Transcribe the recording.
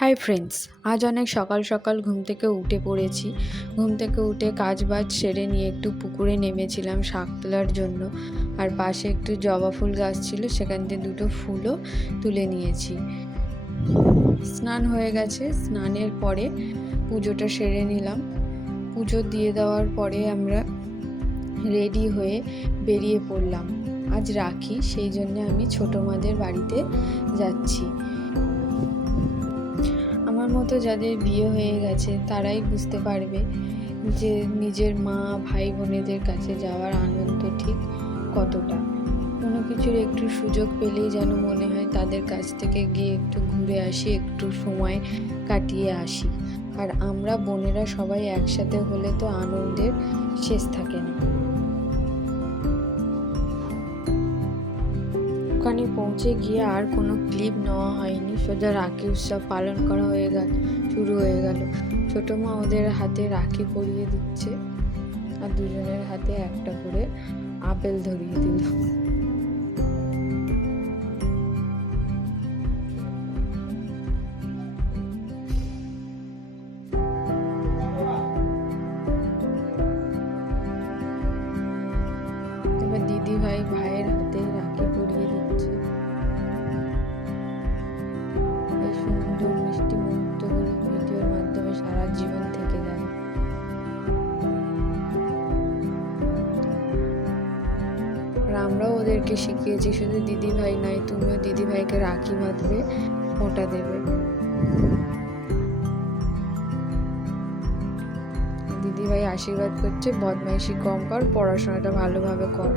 Hi friends, আজ অনেক সকাল সকাল ঘুম থেকে উঠে পড়েছি। ঘুম থেকে উঠে কাজ বাজ সেরে নিয়ে একটু পুকুরে নেমেছিলাম শাক তোলার জন্য। আর পাশে একটু জবা ফুল গাছ ছিল, সেখান থেকে দুটো ফুলও তুলে নিয়েছি। স্নান হয়ে গেছে, স্নানের পরে পুজোটা সেরে নিলাম। পুজো দিয়ে দেওয়ার পরে আমরা রেডি হয়ে বেরিয়ে পড়লাম। আজ রাখি, সেই জন্য আমি ছোটো মাদের বাড়িতে যাচ্ছি। আমার মতো যাদের বিয়ে হয়ে গেছে তারাই বুঝতে পারবে যে নিজের মা ভাই বোনেদের কাছে যাওয়ার আনন্দ ঠিক কতটা। কোনো কিছুর একটু সুযোগ পেলেই যেন মনে হয় তাদের কাছ থেকে গিয়ে একটু ঘুরে আসি, একটু সময় কাটিয়ে আসি। আর আমরা বোনেরা সবাই একসাথে হলে তো আনন্দের শেষ থাকে না। ওখানে পৌঁছে গিয়ে আর কোনো ক্লিপ নেওয়া হয়নি, সোজা রাখি উৎসব পালন করা শুরু হয়ে গেল। ছোটো মা ওদের হাতে রাখি পরিয়ে দিচ্ছে, আর দুজনের হাতে একটা করে আপেল ধরিয়ে দিল। এবার দিদি ভাই ভাইয়ের হাতে রাখি পরিয়ে দিচ্ছে। এই সুন্দর মিষ্টি মুহূর্তগুলো ভিডিওর মাধ্যমে সারা জীবন থেকে যায়। আর আমরাও ওদেরকে শিখিয়েছি, শুধু দিদি ভাই নয়, তুমিও দিদি ভাইকে রাখি বাঁধবে, ফোঁটা দেবে। দিদি ভাই আশীর্বাদ করছে, বদমাইশি কম কর, পড়াশোনাটা ভালোভাবে কর।